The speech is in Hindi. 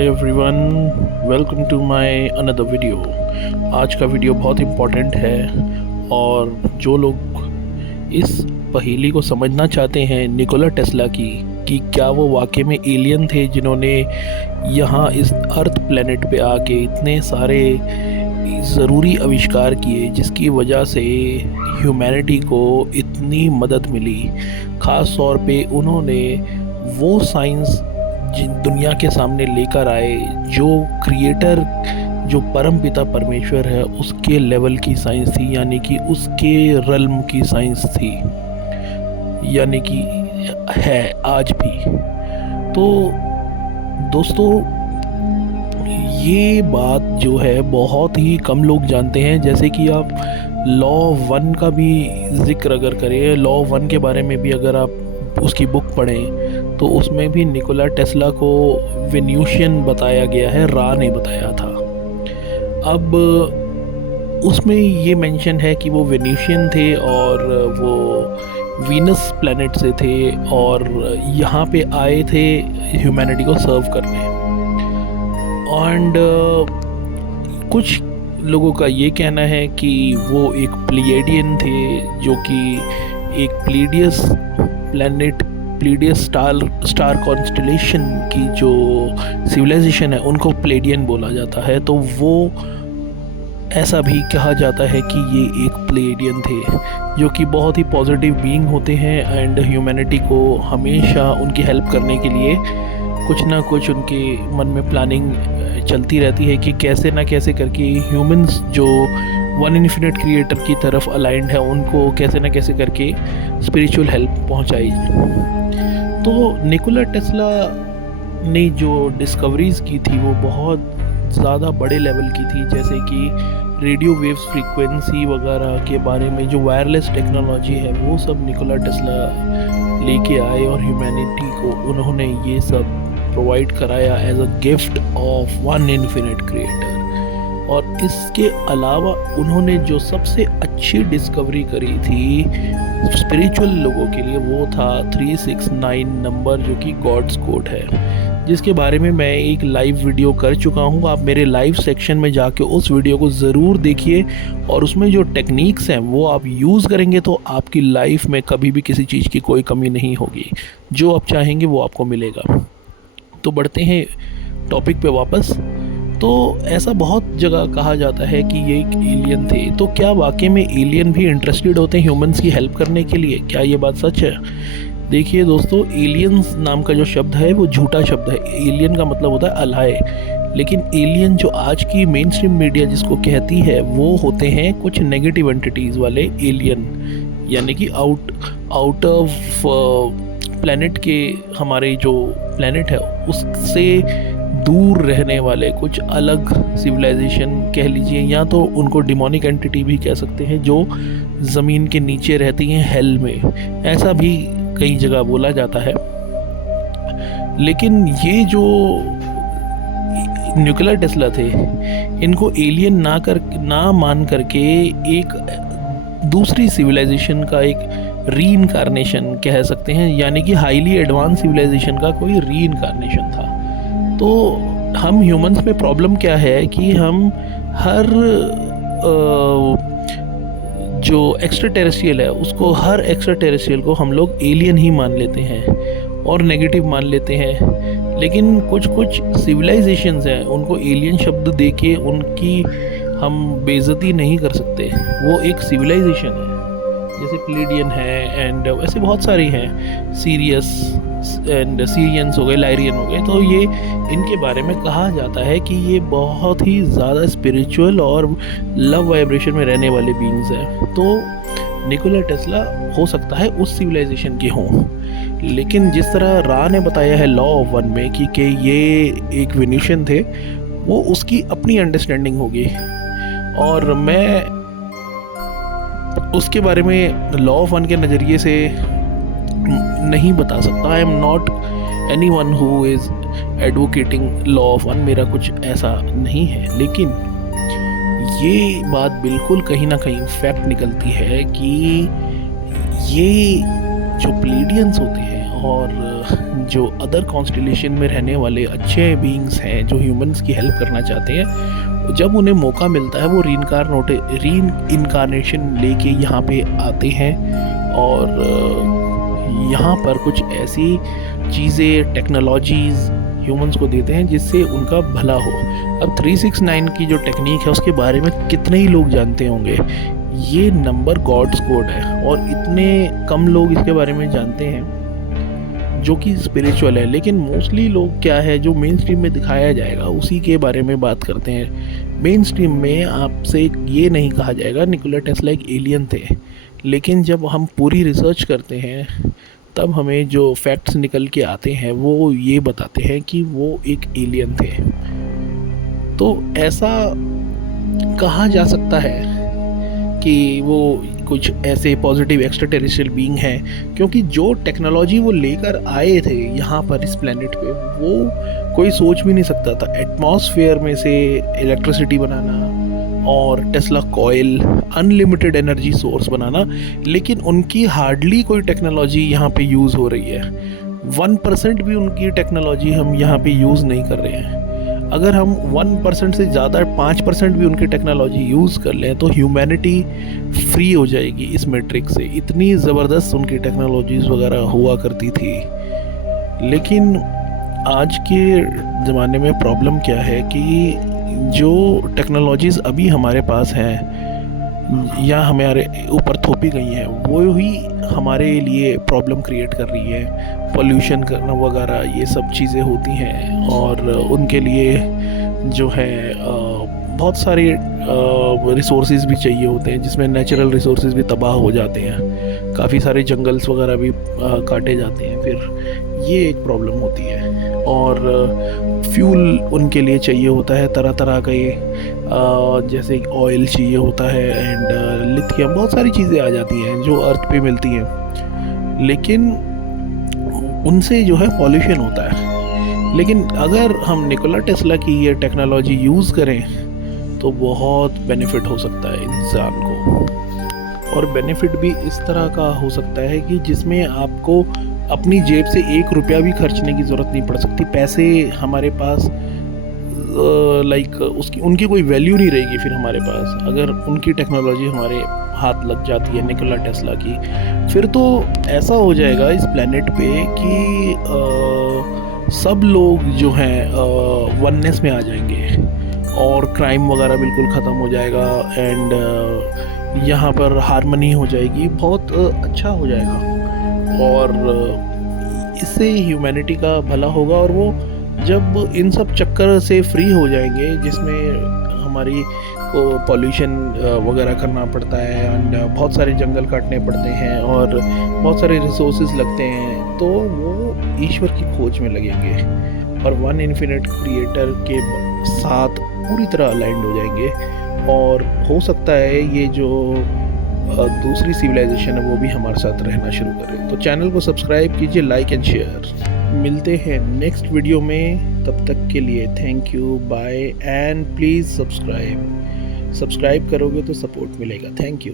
Hi everyone, welcome to my another video. आज का वीडियो बहुत इम्पोर्टेंट है और जो लोग इस पहेली को समझना चाहते हैं निकोला टेस्ला की कि क्या वो वाकई में एलियन थे जिन्होंने यहाँ इस अर्थ प्लेनेट पे आके इतने सारे ज़रूरी आविष्कार किए जिसकी वजह से ह्यूमैनिटी को इतनी मदद मिली। ख़ास तौर पे उन्होंने वो साइंस जिन दुनिया के सामने लेकर आए जो क्रिएटर, जो परमपिता परमेश्वर है उसके लेवल की साइंस थी, यानी कि उसके रल्म की साइंस थी, यानी कि है आज भी। तो दोस्तों, ये बात जो है बहुत ही कम लोग जानते हैं। जैसे कि आप लॉ 1 का भी जिक्र अगर करें, लॉ 1 के बारे में भी अगर आप उसकी बुक पढ़ें तो उसमें भी निकोला टेस्ला को वेन्यूशियन बताया गया है, रा ने बताया था। अब उसमें ये मेंशन है कि वो वेन्यूशियन थे और वो वीनस प्लैनेट से थे और यहाँ पे आए थे ह्यूमैनिटी को सर्व करने। एंड कुछ लोगों का ये कहना है कि वो एक प्लेडियन थे, जो कि एक प्लेडियस प्लैनेट, प्लेडियस स्टार कॉन्स्टेलेशन की जो सिविलाइजेशन है उनको प्लेडियन बोला जाता है। तो वो ऐसा भी कहा जाता है कि ये एक प्लेडियन थे जो कि बहुत ही पॉजिटिव बीइंग होते हैं एंड ह्यूमैनिटी को हमेशा उनकी हेल्प करने के लिए कुछ ना कुछ उनके मन में प्लानिंग चलती रहती है कि कैसे ना कैसे करके ह्यूमंस जो वन इन्फिनिट क्रिएटर की तरफ अलाइंड है उनको कैसे ना कैसे करके स्पिरिचुअल हेल्प पहुंचाई। तो निकोला टेस्ला ने जो डिस्कवरीज़ की थी वो बहुत ज़्यादा बड़े लेवल की थी, जैसे कि रेडियो वेव्स फ्रीक्वेंसी वगैरह के बारे में जो वायरलेस टेक्नोलॉजी है वो सब निकोला टेस्ला लेके आए और ह्यूमैनिटी को उन्होंने ये सब प्रोवाइड कराया as a gift of one infinite creator. और इसके अलावा उन्होंने जो सबसे अच्छी डिस्कवरी करी थी स्पिरिचुअल लोगों के लिए वो था 369 नंबर, जो कि गॉड्स कोड है, जिसके बारे में मैं एक लाइव वीडियो कर चुका हूँ। आप मेरे लाइव सेक्शन में जाके उस वीडियो को ज़रूर देखिए और उसमें जो टेक्निक्स हैं वो आप यूज़ करेंगे तो आपकी लाइफ में कभी भी किसी चीज़ की कोई कमी नहीं होगी। जो आप चाहेंगे वो आपको मिलेगा। तो बढ़ते हैं टॉपिक पे वापस। तो ऐसा बहुत जगह कहा जाता है कि ये एक एलियन थे। तो क्या वाकई में एलियन भी इंटरेस्टेड होते हैं ह्यूमंस की हेल्प करने के लिए? क्या ये बात सच है? देखिए दोस्तों, एलियंस नाम का जो शब्द है वो झूठा शब्द है। एलियन का मतलब होता है अलाय, लेकिन एलियन जो आज की मेन स्ट्रीम मीडिया जिसको कहती है वो होते हैं कुछ नेगेटिव एंटिटीज़ वाले एलियन, यानी कि आउट ऑफ प्लैनेट के, हमारे जो प्लैनेट है उससे दूर रहने वाले कुछ अलग सिविलाइजेशन कह लीजिए, या तो उनको डिमोनिक एंटिटी भी कह सकते हैं जो ज़मीन के नीचे रहती हैं, हेल में, ऐसा भी कई जगह बोला जाता है। लेकिन ये जो निकोला टेस्ला थे इनको एलियन ना मान करके एक दूसरी सिविलाइजेशन का एक रीइंकार्नेशन कह सकते हैं, यानी कि हाईली एडवांस सिविलाइजेशन का कोई रीइंकार्नेशन था। तो हम ह्यूमंस में प्रॉब्लम क्या है कि हम हर जो एक्स्ट्रा टेरेस्ट्रियल है उसको, हर एक्स्ट्रा टेरेस्ट्रियल को हम लोग एलियन ही मान लेते हैं और नेगेटिव मान लेते हैं। लेकिन कुछ सिविलाइजेशंस हैं उनको एलियन शब्द देके उनकी हम बेइज्जती नहीं कर सकते। वो एक सिविलाइजेशन है, जैसे प्लेडियन है एंड वैसे बहुत सारी हैं, सीरियंस हो गए, लाइरियन हो गए। तो ये इनके बारे में कहा जाता है कि ये बहुत ही ज़्यादा स्पिरिचुअल और लव वाइब्रेशन में रहने वाले बीइंग्स हैं। तो निकोला टेस्ला हो सकता है उस सिविलाइजेशन के हों, लेकिन जिस तरह रा ने बताया है लॉ ऑफ वन में कि ये एक वेन्यूशियन थे, वो उसकी अपनी अंडरस्टैंडिंग होगी और मैं उसके बारे में लॉ ऑफ वन के नज़रिए से नहीं बता सकता। I am not any one who is advocating law of one, मेरा कुछ ऐसा नहीं है। लेकिन ये बात बिल्कुल कहीं ना कहीं फैक्ट निकलती है कि ये जो प्लेडियंस होते हैं और जो अदर कॉन्स्टेलेशन में रहने वाले अच्छे बीइंग्स हैं जो ह्यूमंस की हेल्प करना चाहते हैं, जब उन्हें मौका मिलता है वो री इनकारनेशन लेके यहाँ पे आते हैं और यहाँ पर कुछ ऐसी चीज़ें, टेक्नोलॉजीज़ ह्यूमंस को देते हैं जिससे उनका भला हो। अब 369 की जो टेक्निक है उसके बारे में कितने ही लोग जानते होंगे। ये नंबर गॉड्स कोड है और इतने कम लोग इसके बारे में जानते हैं जो कि स्पिरिचुअल है। लेकिन मोस्टली लोग क्या है, जो मेन स्ट्रीम में दिखाया जाएगा उसी के बारे में बात करते हैं। मेन स्ट्रीम में आपसे ये नहीं कहा जाएगा निकोला टेस्ला एक एलियन थे, लेकिन जब हम पूरी रिसर्च करते हैं तब हमें जो फैक्ट्स निकल के आते हैं वो ये बताते हैं कि वो एक एलियन थे। तो ऐसा कहा जा सकता है कि वो कुछ ऐसे पॉजिटिव एक्स्ट्रा टेरेस्ट्रियल बीइंग हैं, क्योंकि जो टेक्नोलॉजी वो लेकर आए थे यहाँ पर इस प्लेनेट पे वो कोई सोच भी नहीं सकता था। एटमॉस्फेयर में से इलेक्ट्रिसिटी बनाना और Tesla coil, unlimited energy source बनाना, लेकिन उनकी हार्डली कोई टेक्नोलॉजी यहाँ पे यूज़ हो रही है। 1% भी उनकी टेक्नोलॉजी हम यहाँ पे यूज़ नहीं कर रहे हैं। अगर हम 1% से ज़्यादा 5% भी उनकी टेक्नोलॉजी यूज़ कर लें तो ह्यूमैनिटी फ्री हो जाएगी इस मैट्रिक्स से। इतनी ज़बरदस्त उनकी टेक्नोलॉजीज़ वगैरह हुआ करती थी। लेकिन आज के ज़माने में प्रॉब्लम क्या है कि जो टेक्नोलॉजीज़ अभी हमारे पास हैं या हमारे ऊपर थोपी गई हैं वो ही हमारे लिए प्रॉब्लम क्रिएट कर रही है। पोल्यूशन करना वगैरह ये सब चीज़ें होती हैं और उनके लिए जो है बहुत सारे रिसोर्सेज भी चाहिए होते हैं, जिसमें नेचुरल रिसोर्सेज भी तबाह हो जाते हैं, काफ़ी सारे जंगल्स वगैरह भी काटे जाते हैं। फिर ये एक प्रॉब्लम होती है। और फ्यूल उनके लिए चाहिए होता है तरह तरह के, जैसे ऑयल चाहिए होता है एंड लिथियम, बहुत सारी चीज़ें आ जाती हैं जो अर्थ पे मिलती हैं, लेकिन उनसे जो है पॉल्यूशन होता है। लेकिन अगर हम निकोला टेस्ला की ये टेक्नोलॉजी यूज़ करें तो बहुत बेनिफिट हो सकता है इंसान को। और बेनिफिट भी इस तरह का हो सकता है कि जिसमें आपको अपनी जेब से 1 रुपया भी खर्चने की ज़रूरत नहीं पड़ सकती। पैसे हमारे पास उनकी कोई वैल्यू नहीं रहेगी फिर हमारे पास, अगर उनकी टेक्नोलॉजी हमारे हाथ लग जाती है निकोला टेस्ला की। फिर तो ऐसा हो जाएगा इस प्लेनेट पे कि सब लोग जो हैं वननेस में आ जाएंगे और क्राइम वगैरह बिल्कुल ख़त्म हो जाएगा एंड यहाँ पर हारमनी हो जाएगी, बहुत अच्छा हो जाएगा और इससे ह्यूमैनिटी का भला होगा। और वो जब इन सब चक्कर से फ्री हो जाएंगे जिसमें हमारी को पॉल्यूशन वगैरह करना पड़ता है एंड बहुत सारे जंगल काटने पड़ते हैं और बहुत सारे रिसोर्सेज लगते हैं, तो वो ईश्वर की खोज में लगेंगे और वन इन्फिनिट क्रिएटर के साथ पूरी तरह अलाइंड हो जाएंगे। और हो सकता है ये जो दूसरी सिविलाइजेशन है वो भी हमारे साथ रहना शुरू करे। तो चैनल को सब्सक्राइब कीजिए, लाइक एंड शेयर। मिलते हैं नेक्स्ट वीडियो में, तब तक के लिए thank you, bye and please subscribe करोगे तो सपोर्ट मिलेगा। Thank you.